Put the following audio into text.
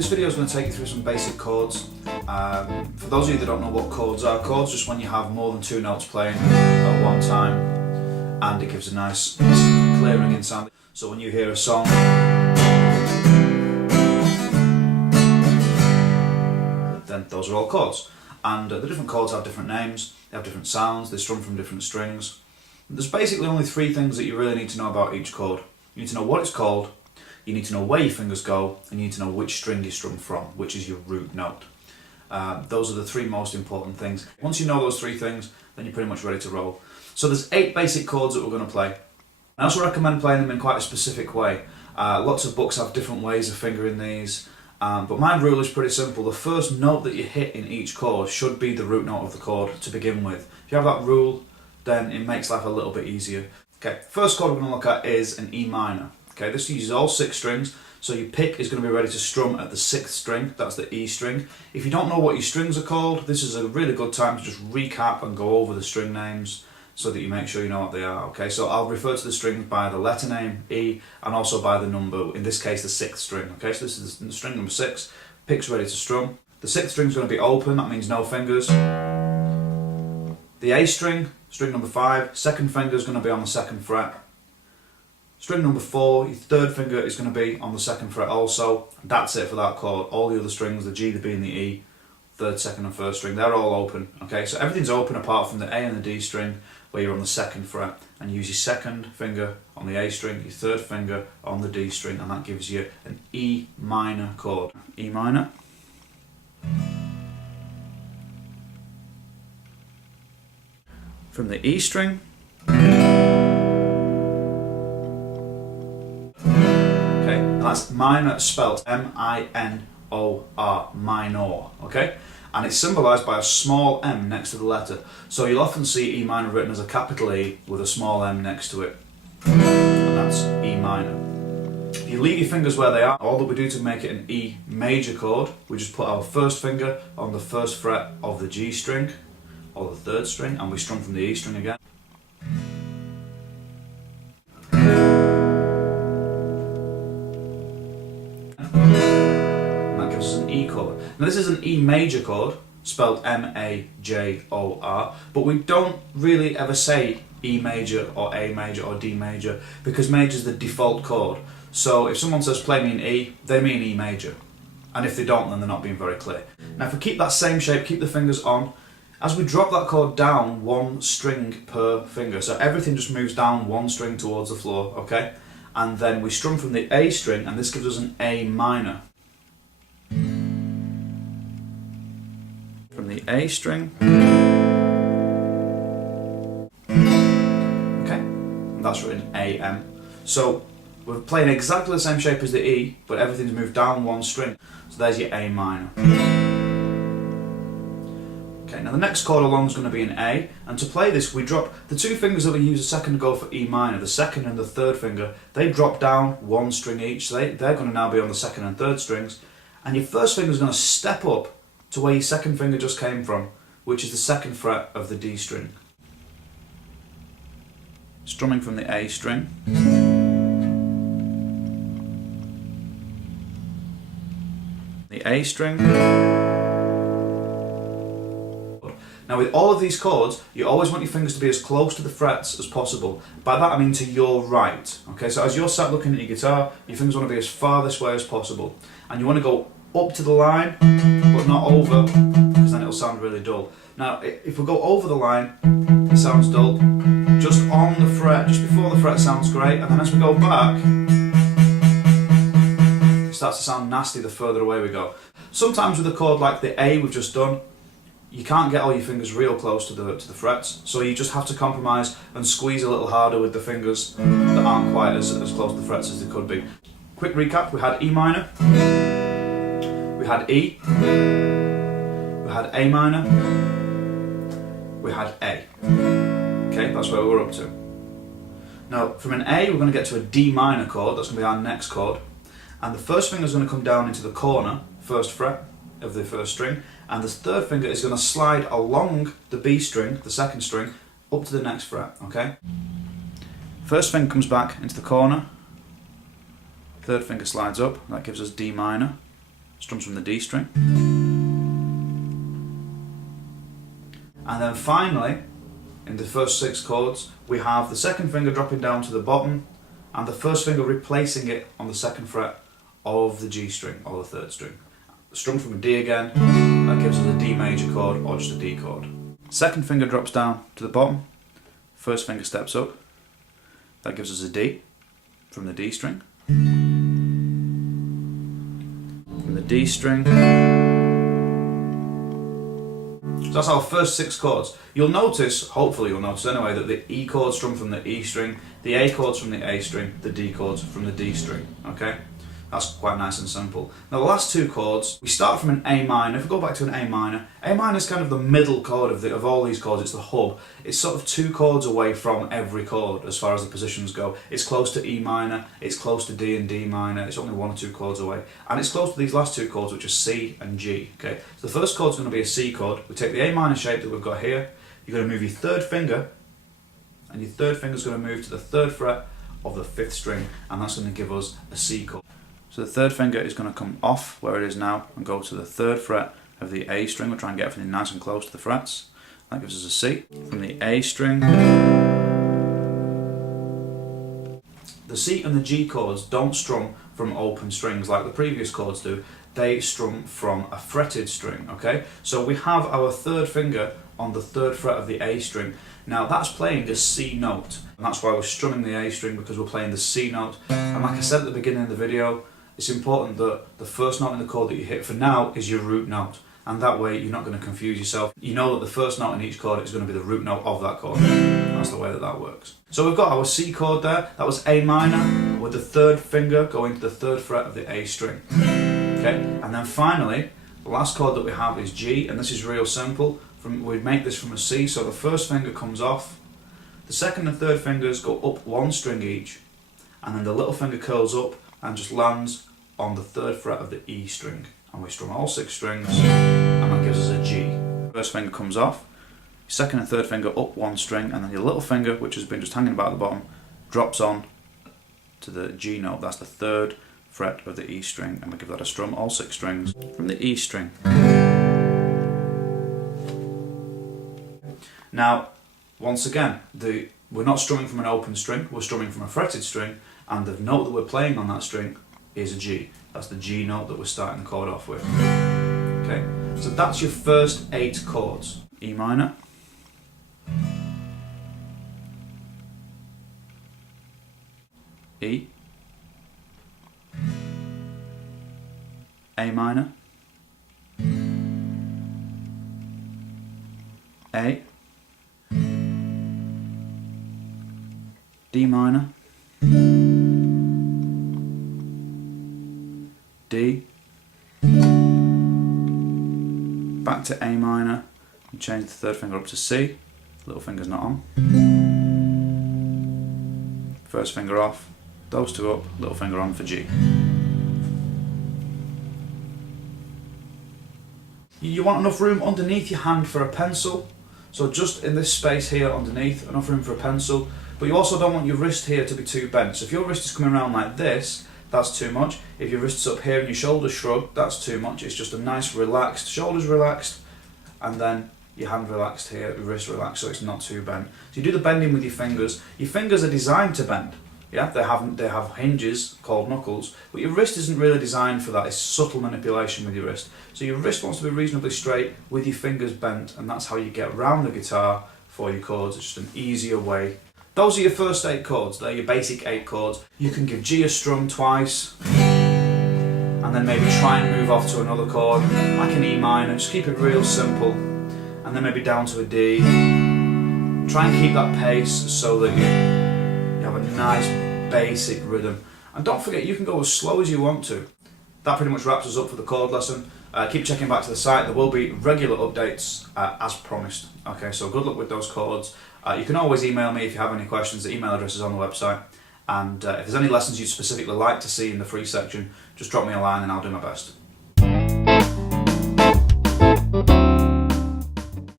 This video is going to take you through some basic chords. For those of you that don't know what chords are just when you have more than two notes playing at one time, and it gives a nice clear ringing sound. So when you hear a song, then those are all chords. And the different chords have different names, they have different sounds, they strum from different strings. There's basically only three things that you really need to know about each chord. You need to know what it's called, you need to know where your fingers go, and you need to know which string you strum from, which is your root note. Those are the three most important things. Once you know those three things, then you're pretty much ready to roll. So there's 8 basic chords that we're going to play. I also recommend playing them in quite a specific way. Lots of books have different ways of fingering these, but my rule is pretty simple. The first note that you hit in each chord should be the root note of the chord to begin with. If you have that rule, then it makes life a little bit easier. Okay, first chord we're going to look at is an E minor. Okay, this uses all 6 strings, so your pick is going to be ready to strum at the 6th string, that's the E string. If you don't know what your strings are called, this is a really good time to just recap and go over the string names so that you make sure you know what they are. Okay, so I'll refer to the strings by the letter name, E, and also by the number, in this case the 6th string. Okay, so this is string number 6, pick's ready to strum. The 6th string is going to be open, that means no fingers. The A string, string number 5, 2nd finger is going to be on the 2nd fret. String number 4, your 3rd finger is going to be on the 2nd fret also. That's it for that chord. All the other strings, the G, the B and the E, 3rd, 2nd and 1st string, they're all open. Okay, so everything's open apart from the A and the D string where you're on the 2nd fret, and you use your 2nd finger on the A string, your 3rd finger on the D string, and that gives you an E minor chord. E minor. From the E string, that's minor spelt M-I-N-O-R, minor, okay? And it's symbolised by a small M next to the letter. So you'll often see E minor written as a capital E with a small M next to it. And that's E minor. If you leave your fingers where they are, all that we do to make it an E major chord, we just put our 1st finger on the 1st fret of the G string, or the 3rd string, and we strum from the E string again. E chord. Now this is an E major chord, spelled M-A-J-O-R, but we don't really ever say E major or A major or D major because major is the default chord. So if someone says play me an E, they mean E major. And if they don't, then they're not being very clear. Now if we keep that same shape, keep the fingers on, as we drop that chord down 1 string per finger, so everything just moves down 1 string towards the floor, okay? And then we strum from the A string, and this gives us an A minor. From the A string, okay, and that's written AM. So we're playing exactly the same shape as the E, but everything's moved down 1 string. So there's your A minor. Okay, now the next chord along is going to be an A, and to play this we drop the 2 fingers that we used a second ago for E minor, the 2nd and the 3rd finger, they drop down 1 string each, so they're going to now be on the 2nd and 3rd strings, and your 1st finger is going to step up to where your 2nd finger just came from, which is the 2nd fret of the D string. Strumming from the A string. The A string. Now with all of these chords, you always want your fingers to be as close to the frets as possible. By that I mean to your right. Okay, so as you're sat looking at your guitar, your fingers want to be as far this way as possible. And you want to go up to the line, but not over, because then it'll sound really dull. Now, if we go over the line, it sounds dull. Just on the fret, just before the fret sounds great, and then as we go back, it starts to sound nasty the further away we go. Sometimes with a chord like the A we've just done, you can't get all your fingers real close to the frets, so you just have to compromise and squeeze a little harder with the fingers that aren't quite as close to the frets as they could be. Quick recap, we had E minor, we had E, we had A minor, we had A. Okay, that's where we're up to. Now from an A we're going to get to a D minor chord, that's going to be our next chord, and the 1st finger is going to come down into the corner, 1st fret of the 1st string, and the 3rd finger is going to slide along the B string, the 2nd string, up to the next fret, okay? 1st finger comes back into the corner, 3rd finger slides up, that gives us D minor. strums from the D string. And then finally, in the first 6 chords, we have the second finger dropping down to the bottom and the first finger replacing it on the 2nd fret of the G string or the 3rd string. Strummed from a D again, that gives us a D major chord or just a D chord. Second finger drops down to the bottom, first finger steps up, that gives us a D from the D string. From the D string. So that's our first 6 chords. You'll notice, hopefully you'll notice anyway, that the E chords strum from the E string, the A chords from the A string, the D chords from the D string, okay? That's quite nice and simple. Now the last 2 chords, we start from an A minor. If we go back to an A minor is kind of the middle chord of all these chords, it's the hub. It's sort of 2 chords away from every chord as far as the positions go. It's close to E minor, it's close to D and D minor, it's only 1 or 2 chords away. And it's close to these last 2 chords, which are C and G, okay? So the first chord's going to be a C chord. We take the A minor shape that we've got here, you're going to move your 3rd finger, and your 3rd finger's going to move to the 3rd fret of the 5th string, and that's going to give us a C chord. So the 3rd finger is going to come off where it is now and go to the 3rd fret of the A string. We'll try and get everything nice and close to the frets. That gives us a C. From the A string, the C and the G chords don't strum from open strings like the previous chords do. They strum from a fretted string, okay? So we have our 3rd finger on the 3rd fret of the A string. Now that's playing a C note, and that's why we're strumming the A string, because we're playing the C note. And like I said at the beginning of the video, it's important that the first note in the chord that you hit for now is your root note, and that way you're not going to confuse yourself. You know that the first note in each chord is going to be the root note of that chord. That's the way that that works. So we've got our C chord there. That was A minor with the 3rd finger going to the 3rd fret of the A string. Okay, and then finally, the last chord that we have is G, and this is real simple. We make this from a C, so the first finger comes off, the 2nd and 3rd fingers go up 1 string each, and then the little finger curls up and just lands on the 3rd fret of the E string, and we strum all 6 strings, and that gives us a G. First finger comes off, your 2nd and 3rd finger up 1 string, and then your little finger, which has been just hanging about at the bottom, drops on to the G note. That's the 3rd fret of the E string, and we give that a strum, all 6 strings, from the E string. Now, once again, we're not strumming from an open string, we're strumming from a fretted string, and the note that we're playing on that string is a G. That's the G note that we're starting the chord off with. Okay, so that's your first 8 chords. E minor, E, A minor, A, D minor, D, back to A minor, and change the 3rd finger up to C, little finger's not on, first finger off, those 2 up, little finger on for G. You want enough room underneath your hand for a pencil, so just in this space here underneath, enough room for a pencil, but you also don't want your wrist here to be too bent. So if your wrist is coming around like this, that's too much. If your wrist's up here and your shoulders shrug, that's too much. It's just a nice relaxed, shoulders relaxed, and then your hand relaxed here, your wrist relaxed, so it's not too bent. So you do the bending with your fingers. Your fingers are designed to bend. Yeah, they have hinges called knuckles, but your wrist isn't really designed for that. It's subtle manipulation with your wrist. So your wrist wants to be reasonably straight with your fingers bent, and that's how you get around the guitar for your chords. It's just an easier way. Those are your first 8 chords. They're your basic 8 chords. You can give G a strum twice, and then maybe try and move off to another chord, like an E minor. Just keep it real simple, and then maybe down to a D. Try and keep that pace so that you have a nice basic rhythm. And don't forget, you can go as slow as you want to. That pretty much wraps us up for the chord lesson. Keep checking back to the site. There will be regular updates as promised. Okay, so good luck with those chords. You can always email me if you have any questions. The email address is on the website. And if there's any lessons you'd specifically like to see in the free section, just drop me a line and I'll do my best.